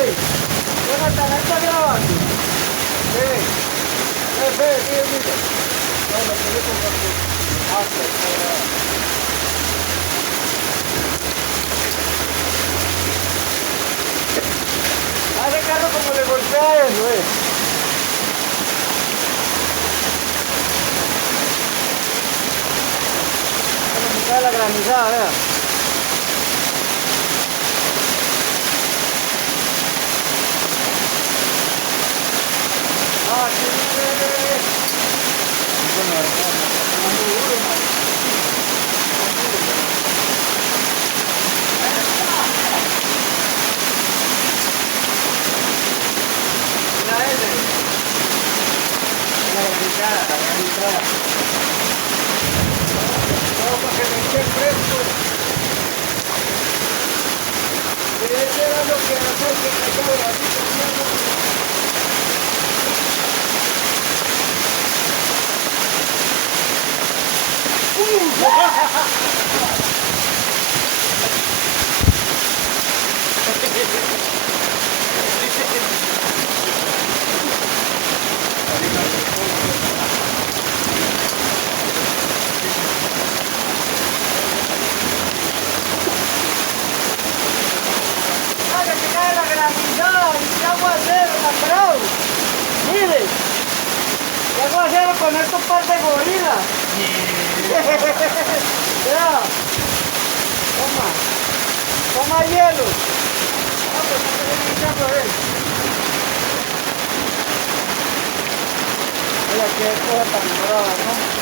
Ey, Jonathan, ¿ahí está grabando? Mire. No, lo que yo compartí. Ah, sí, está grabando. Hace carro como le golpea eso, Cuando me cae la granizada, vea. Ah, sí, bueno, está muy duro, man. La granizada. Todo para que me esté fresco. Y ese era lo que hacía que cayó así, la granizada y qué aguacero, la crowd. Mire, qué aguacero con estos par de gorilas. Vea, toma hielo. Ah, pues no se le echando a él. Mira qué cosa tan brava, ¿no?